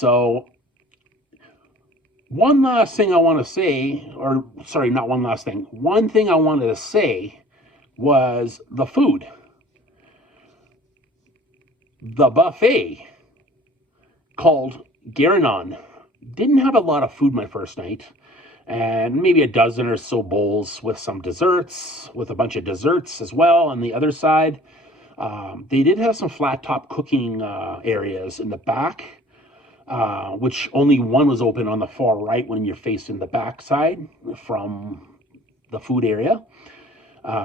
So one last thing I want to say, or sorry, not one last thing. One thing I wanted to say was the food. The buffet called Garenon didn't have a lot of food my first night, and maybe a dozen or so bowls with some desserts, with a bunch of desserts as well on the other side. They did have some flat top cooking areas in the back, which only one was open on the far right when you're facing the back side from the food area,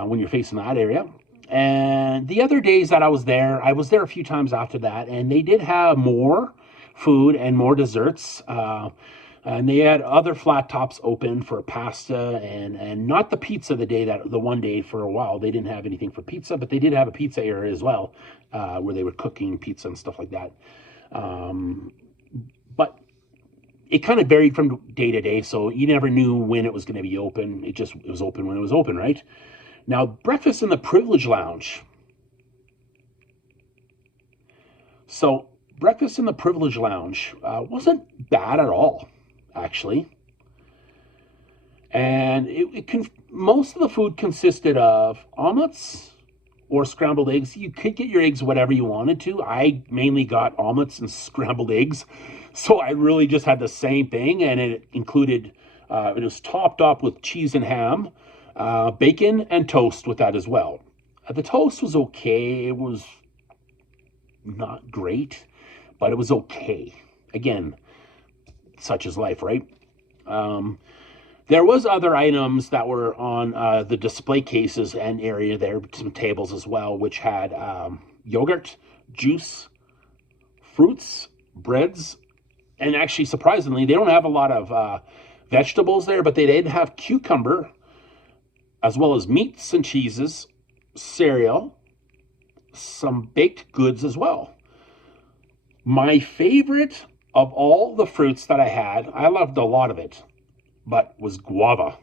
when you're facing that area. And the other days that I was there a few times after that, and they did have more food and more desserts. And they had other flat tops open for pasta and not the pizza the one day for a while. They didn't have anything for pizza, but they did have a pizza area as well, where they were cooking pizza and stuff like that. But it kind of varied from day to day, so you never knew when it was going to be open. It was open when it was open, right? Now, breakfast in the Privilege Lounge. So, breakfast in the Privilege Lounge wasn't bad at all, actually. And most of the food consisted of omelets or scrambled eggs. You could get your eggs whatever you wanted to. I mainly got omelets and scrambled eggs. So I really just had the same thing, and it included, it was topped up with cheese and ham, bacon, and toast with that as well. The toast was okay. It was not great, but it was okay. Again, such is life, right? There was other items that were on the display cases and area there, some tables as well, which had yogurt, juice, fruits, breads, and actually, surprisingly, they don't have a lot of vegetables there, but they did have cucumber, as well as meats and cheeses, cereal, some baked goods as well. My favorite of all the fruits that I loved a lot of it, but was guava.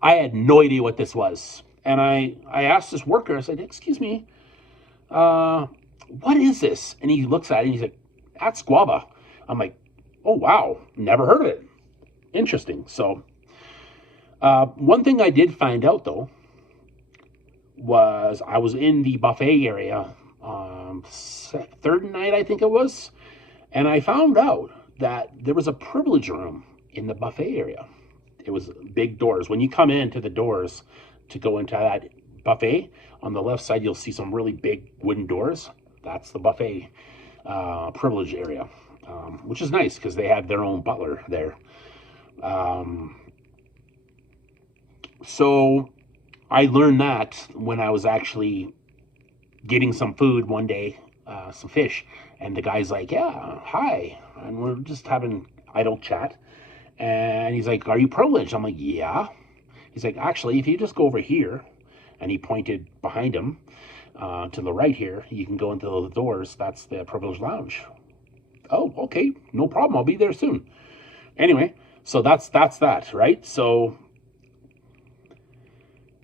I had no idea what this was. And I asked this worker, I said, excuse me, what is this? And he looks at it and he's like, that's guava. I'm like, oh, wow, never heard of it. Interesting. So one thing I did find out, though, was I was in the buffet area third night, I think it was, and I found out that there was a privilege room in the buffet area. It was big doors. When you come into the doors to go into that buffet, on the left side, you'll see some really big wooden doors. That's the buffet privilege area, which is nice because they have their own butler there. So I learned that when I was actually getting some food one day, some fish, and the guy's like, yeah, hi. And we're just having idle chat. And he's like, are you privileged? I'm like, yeah. He's like, actually, if you just go over here, and he pointed behind him to the right here, you can go into the doors. That's the privileged lounge. Oh, okay, no problem. I'll be there soon. Anyway, so that's that, right? So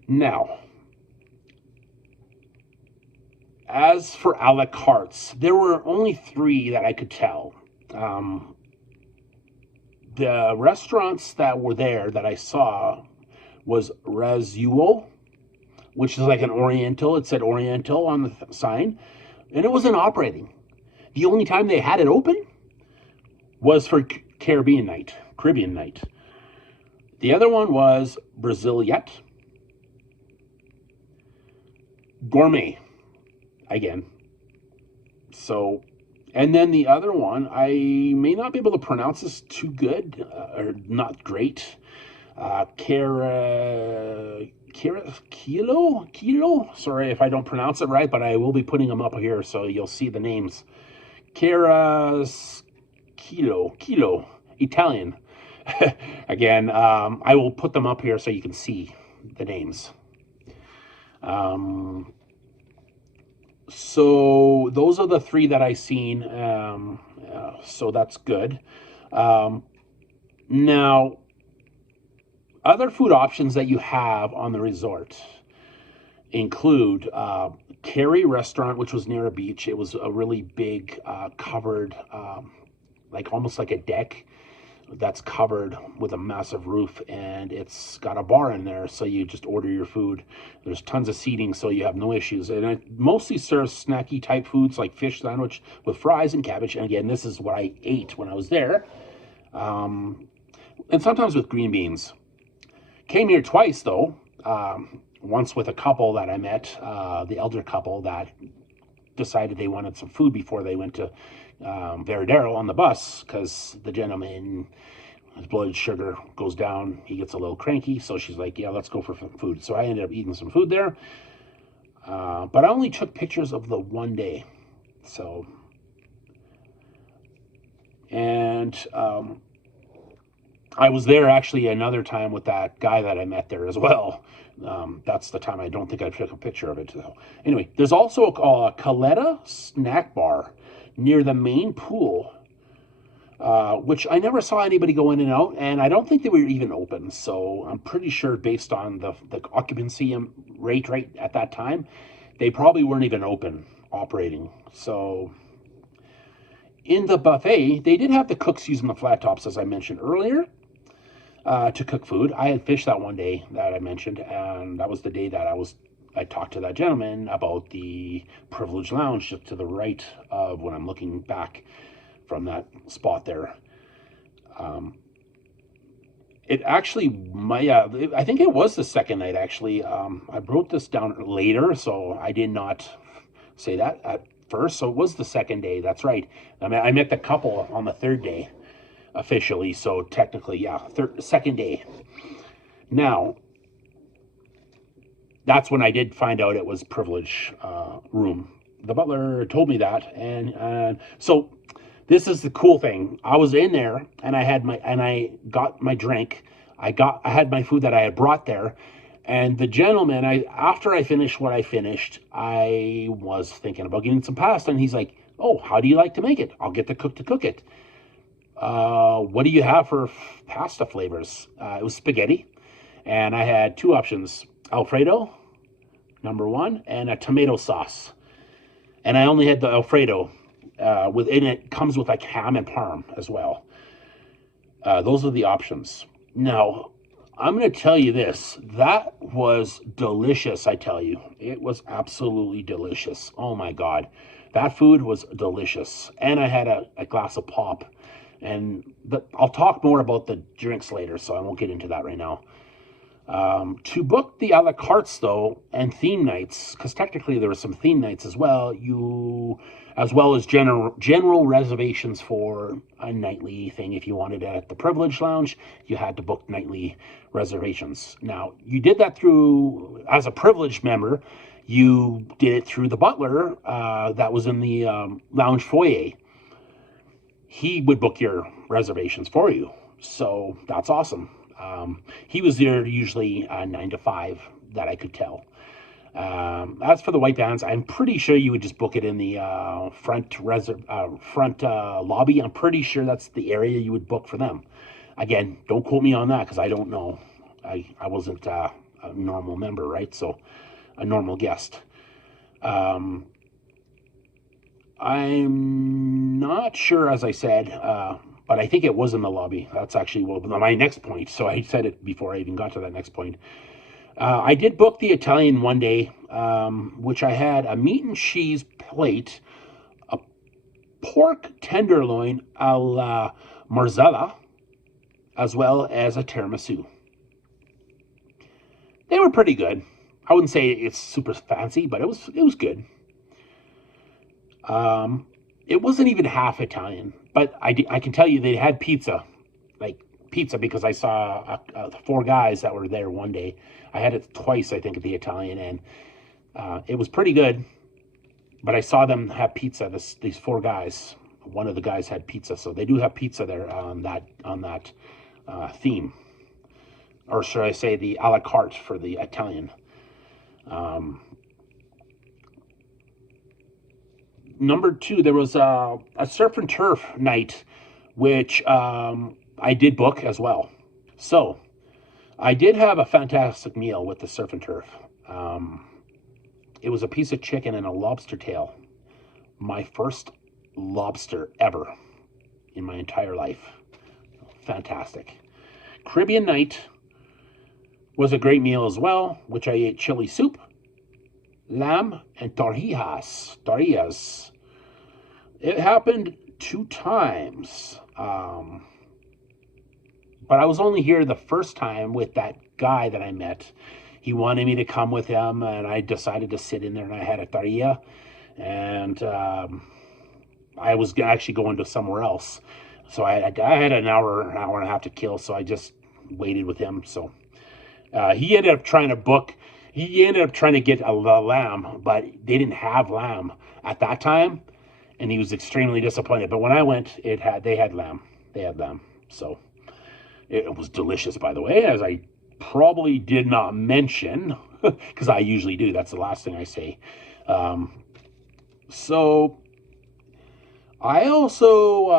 now, as for a la cartes, there were only 3 that I could tell. The restaurants that were there that I saw was Razuo, which is like an Oriental. It said Oriental on the sign, and it wasn't operating. The only time they had it open was for Caribbean night. The other one was Braziliette. Gourmet, again. So, and then the other one, I may not be able to pronounce this too good, or not great. Kilo? Sorry if I don't pronounce it right, but I will be putting them up here so you'll see the names. Kilo, Italian. Again, I will put them up here so you can see the names. So those are the 3 that I seen. So that's good. Now, other food options that you have on the resort include Kerry Restaurant, which was near a beach. It was a really big covered like almost like a deck that's covered with a massive roof, and it's got a bar in there, so you just order your food. There's tons of seating, so you have no issues, and it mostly serves snacky type foods like fish sandwich with fries and cabbage. And again, this is what I ate when I was there, and sometimes with green beans. Came here twice though. Once with a couple that I met, the elder couple that decided they wanted some food before they went to Varadero on the bus, because the gentleman, his blood sugar goes down, he gets a little cranky, so she's like, yeah, let's go for food. So I ended up eating some food there, but I only took pictures of the one day. So, and I was there actually another time with that guy that I met there as well. That's the time I don't think I took a picture of it. So anyway, there's also a Caleta snack bar near the main pool, which I never saw anybody go in and out, and I don't think they were even open. So I'm pretty sure, based on the occupancy rate right at that time, they probably weren't even operating. So in the buffet, they did have the cooks using the flat tops, as I mentioned earlier, to cook food. I had fish that one day that I mentioned, and that was the day that I talked to that gentleman about the privilege lounge just to the right of when I'm looking back from that spot there. It actually, I think it was the second night actually. I wrote this down later, so I did not say that at first. So it was the second day. That's right. I mean, I met the couple on the third day officially. So technically, yeah, second day. Now, that's when I did find out it was privilege room. The butler told me that, and so this is the cool thing. I was in there, and I got my drink. I had my food that I had brought there, and the gentleman, after I finished what I finished, I was thinking about getting some pasta, and he's like, "Oh, how do you like to make it? I'll get the cook to cook it. What do you have for pasta flavors?" It was spaghetti, and I had two options: Alfredo, number one, and a tomato sauce. And I only had the Alfredo. Within it comes with like ham and parm as well. Those are the options. Now, I'm going to tell you this. That was delicious, I tell you. It was absolutely delicious. Oh my God. That food was delicious. And I had a glass of pop. But I'll talk more about the drinks later, so I won't get into that right now. To book the a la cartes though, and theme nights, because technically there were some theme nights as well, as well as general reservations for a nightly thing. If you wanted it at the privilege lounge, you had to book nightly reservations. Now, you did that as a privileged member, you did it through the butler that was in the lounge foyer. He would book your reservations for you. So that's awesome. He was there usually 9 to 5, that I could tell. As for the white bands, I'm pretty sure you would just book it in the front lobby. I'm pretty sure that's the area you would book for them. Again, don't quote me on that because I don't know. I wasn't a normal member, right? So a normal guest. I'm not sure, as I said, but I think it was in the lobby. That's actually my next point. So I said it before I even got to that next point. I did book the Italian one day, which I had a meat and cheese plate, a pork tenderloin a la Marzella, as well as a tiramisu. They were pretty good. I wouldn't say it's super fancy, but it was good. It wasn't even half Italian, but I can tell you they had pizza, like pizza, because I saw 4 guys that were there one day. I had it twice, I think, at the Italian, and it was pretty good. But I saw them have pizza. These 4 guys. One of the guys had pizza, so they do have pizza there on that theme, or should I say the a la carte for the Italian. Number 2, there was a surf and turf night, which I did book as well. So I did have a fantastic meal with the surf and turf. It was a piece of chicken and a lobster tail. My first lobster ever. in my entire life. Fantastic. Caribbean night was a great meal as well, which I ate chili soup, lamb, and tortillas. It happened 2 times. But I was only here the first time with that guy that I met. He wanted me to come with him, and I decided to sit in there, and I had a tortilla. And I was actually going to somewhere else. So I had an hour and a half to kill, so I just waited with him. So he ended up trying to get a lamb, but they didn't have lamb at that time, and he was extremely disappointed. But when I went, they had lamb. So it was delicious, by the way, as I probably did not mention, because I usually do. That's the last thing I say. So I also,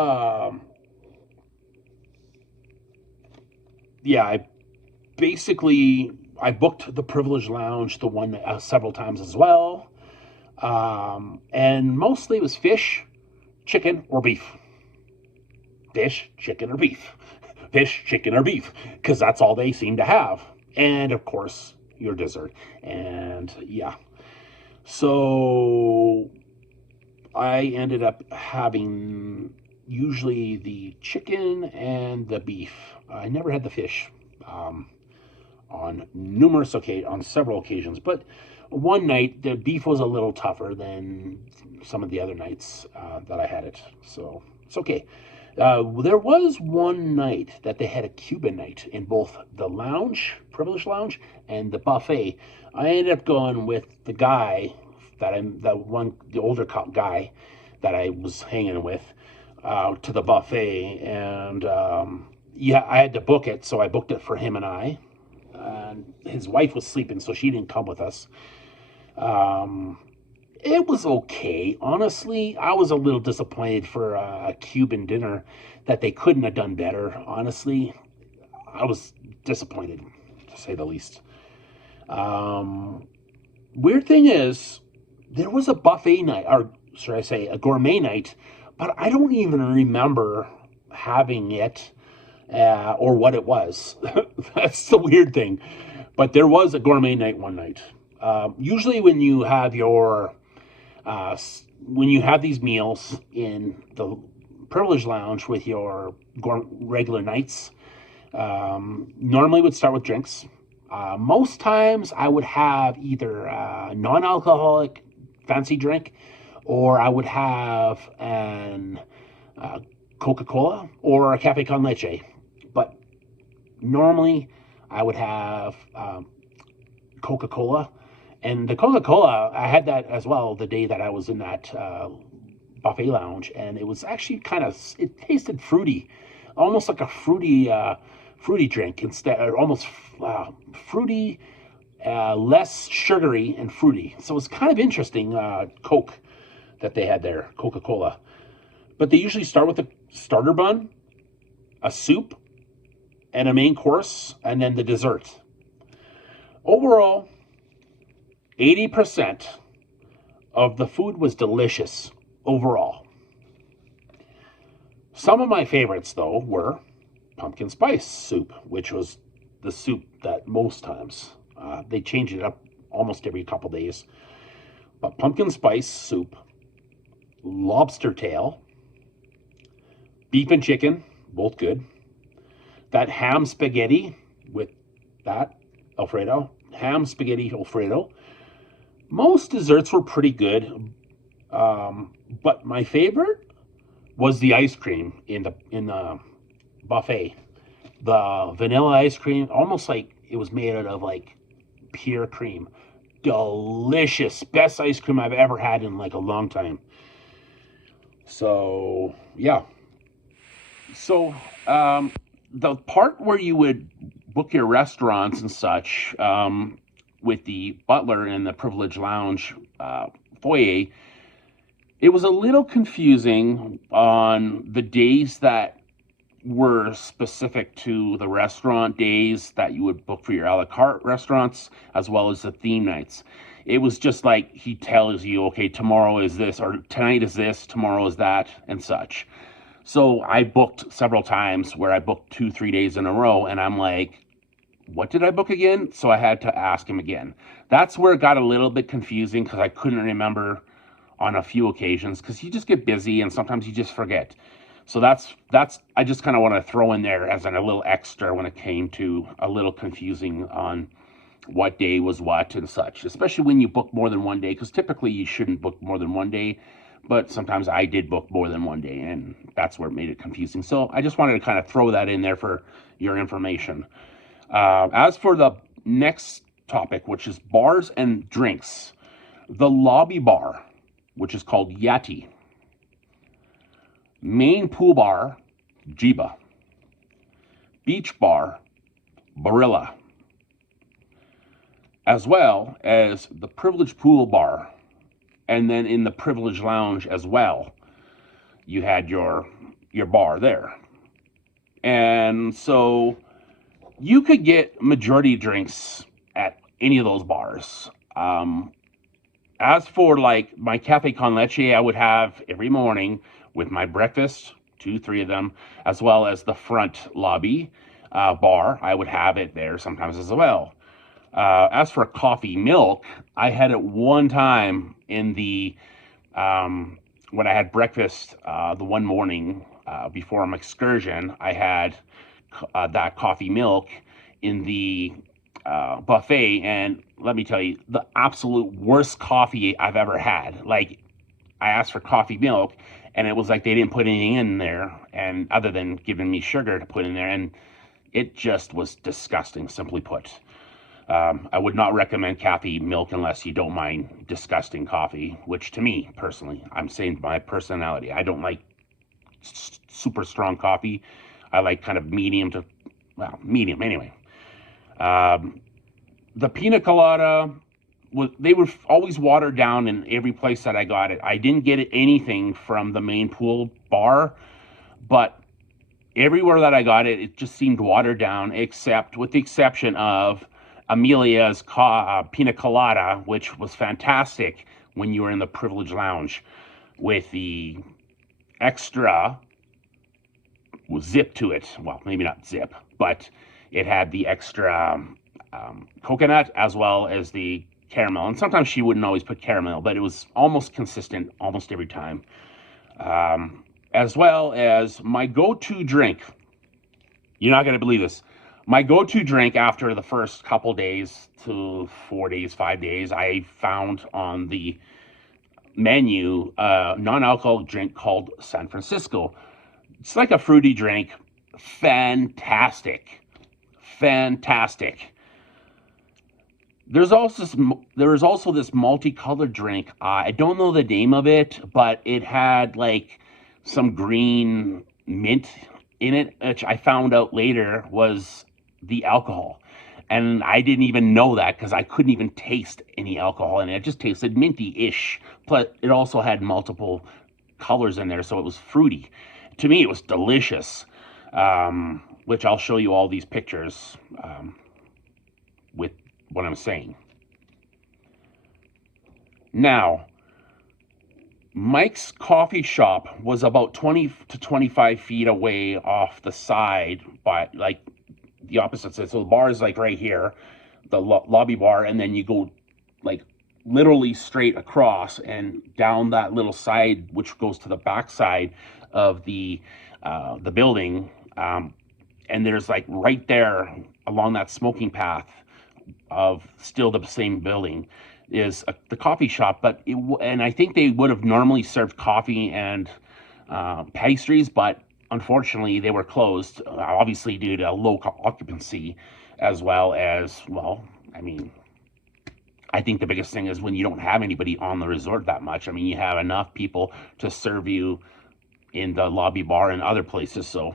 I booked the Privilege Lounge, the one several times as well. And mostly it was fish, chicken, or beef. Fish, chicken, or beef. Fish, chicken, or beef, because that's all they seem to have. And of course, your dessert. And yeah. So I ended up having usually the chicken and the beef. I never had the fish on several occasions. But one night, the beef was a little tougher than some of the other nights that I had it. So it's okay. There was one night that they had a Cuban night in both the Privilege Lounge, and the buffet. I ended up going with the guy the older guy that I was hanging with to the buffet, and I had to book it, so I booked it for him and I. His wife was sleeping, so she didn't come with us. It was okay. Honestly, I was a little disappointed for a Cuban dinner that they couldn't have done better. Honestly, I was disappointed, to say the least. Weird thing is, there was a buffet night, or should I say a gourmet night, but I don't even remember having it or what it was. That's the weird thing. But there was a gourmet night one night. Usually when you have these meals in the Privilege Lounge with your regular nights, normally would start with drinks. Most times I would have either a non-alcoholic fancy drink, or I would have an Coca-Cola or a cafe con leche. But normally I would have Coca-Cola. And the Coca-Cola, I had that as well the day that I was in that buffet lounge, and it was actually it tasted fruity, almost like a fruity drink instead, or almost fruity, less sugary and fruity. So it was kind of interesting Coke that they had there, Coca-Cola. But they usually start with a starter bun, a soup, and a main course, and then the dessert. Overall, 80% of the food was delicious overall. Some of my favorites, though, were pumpkin spice soup, which was the soup that most times, they change it up almost every couple days. But pumpkin spice soup, lobster tail, beef and chicken, both good. That ham spaghetti with that ham spaghetti Alfredo. Most desserts were pretty good, but my favorite was the ice cream in the buffet. The vanilla ice cream, almost like it was made out of like pure cream. Delicious, best ice cream I've ever had in like a long time. So yeah. So the part where you would book your restaurants and such, with the butler in the Privilege Lounge foyer, it was a little confusing on the days that were specific to the restaurant days that you would book for your a la carte restaurants, as well as the theme nights. It was just like he tells you, okay, tomorrow is this, or tonight is this, tomorrow is that, and such. So I booked several times where I booked 2, 3 days in a row, and I'm like, what did I book again? So I had to ask him again. That's where it got a little bit confusing because I couldn't remember on a few occasions because you just get busy and sometimes you just forget. So that's I just kind of want to throw in there as a little extra when it came to a little confusing on what day was what and such, especially when you book more than one day, because typically you shouldn't book more than one day, but sometimes I did book more than one day, and that's where it made it confusing. So I just wanted to kind of throw that in there for your information. As for the next topic, which is bars and drinks, the lobby bar, which is called Yeti, main pool bar, Jiba, beach bar, Barilla, as well as the privileged pool bar. And then in the privileged lounge as well, you had your bar there. And so you could get majority drinks at any of those bars. As for like my cafe con leche, I would have every morning with my breakfast, 2, 3 of them, as well as the front lobby bar. I would have it there sometimes as well. As for coffee milk, I had it one time in the when I had breakfast the one morning before my excursion. I had that coffee milk in the buffet, and let me tell you, the absolute worst coffee I've ever had. Like, I asked for coffee milk, and it was like they didn't put anything in there, and other than giving me sugar to put in there, and it just was disgusting, simply put. I would not recommend coffee milk unless you don't mind disgusting coffee, which to me, personally, I'm saying my personality, I don't like super strong coffee. I like kind of medium to, well, medium anyway. The pina colada, they were always watered down in every place that I got it. I didn't get anything from the main pool bar, but everywhere that I got it, it just seemed watered down, except with the exception of Amelia's pina colada, which was fantastic when you were in the privilege lounge with the extra zip to it. Well, maybe not zip, but it had the extra coconut as well as the caramel. And sometimes she wouldn't always put caramel, but it was almost consistent almost every time. As well as my go-to drink. You're not going to believe this. My go-to drink after the first couple days to 4 days, 5 days, I found on the menu a non-alcoholic drink called San Francisco. It's like a fruity drink. Fantastic. Fantastic. There is also this multicolored drink. I don't know the name of it, but it had like some green mint in it, which I found out later was the alcohol. And I didn't even know that because I couldn't even taste any alcohol in it. It just tasted minty-ish. Plus, it also had multiple colors in there, so it was fruity. To me, it was delicious, which I'll show you all these pictures with what I'm saying. Now, Mike's coffee shop was about 20 to 25 feet away off the side, but like the opposite side. So the bar is like right here, the lobby bar, and then you go like literally straight across and down that little side, which goes to the back side of the building. And there's like right there along that smoking path of still the same building is the coffee shop, and I think they would have normally served coffee and pastries, but unfortunately they were closed, obviously due to low occupancy, as well as, well, I mean, I think the biggest thing is when you don't have anybody on the resort that much. I mean, you have enough people to serve you in the lobby bar and other places, so,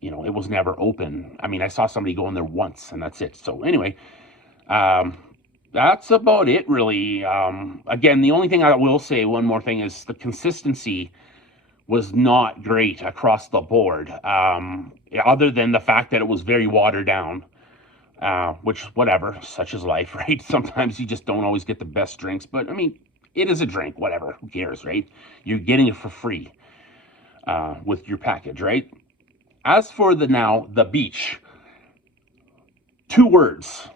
you know, it was never open. I mean, I saw somebody go in there once, and that's it. So anyway, that's about it, really. Again, the only thing I will say, one more thing, is the consistency was not great across the board, other than the fact that it was very watered down, which, whatever, such is life, right? Sometimes you just don't always get the best drinks, but, I mean, it is a drink, whatever, who cares, right? You're getting it for free. with your package, right? As for the beach, 2 words.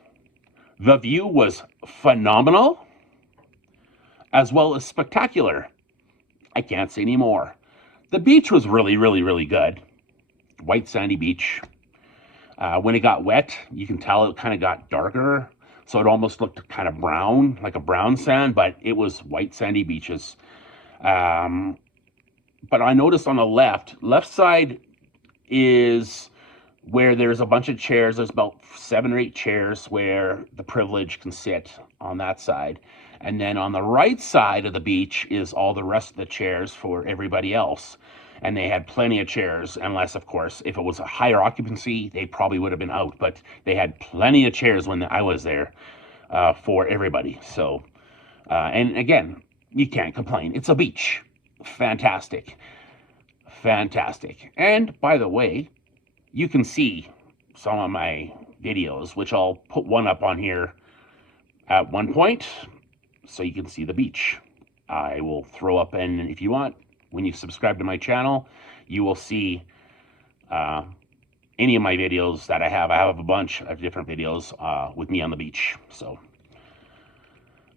The view was phenomenal, as well as spectacular. I can't say any more. The beach was really, really, really good. White sandy beach. When it got wet, you can tell it kind of got darker. So it almost looked kind of brown, like a brown sand, but it was white sandy beaches. Um, but I noticed on the left side is where there's a bunch of chairs. There's about 7 or 8 chairs where the privilege can sit on that side. And then on the right side of the beach is all the rest of the chairs for everybody else. And they had plenty of chairs, unless, of course, if it was a higher occupancy, they probably would have been out. But they had plenty of chairs when I was there for everybody. So, and again, you can't complain. It's a beach. Fantastic. Fantastic. And by the way, you can see some of my videos, which I'll put one up on here at one point so you can see the beach. I will throw up, and if you want, when you subscribe to my channel, you will see any of my videos that I have. I have a bunch of different videos with me on the beach. So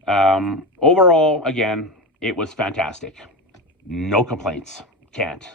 overall, again, it was fantastic. No complaints. Can't.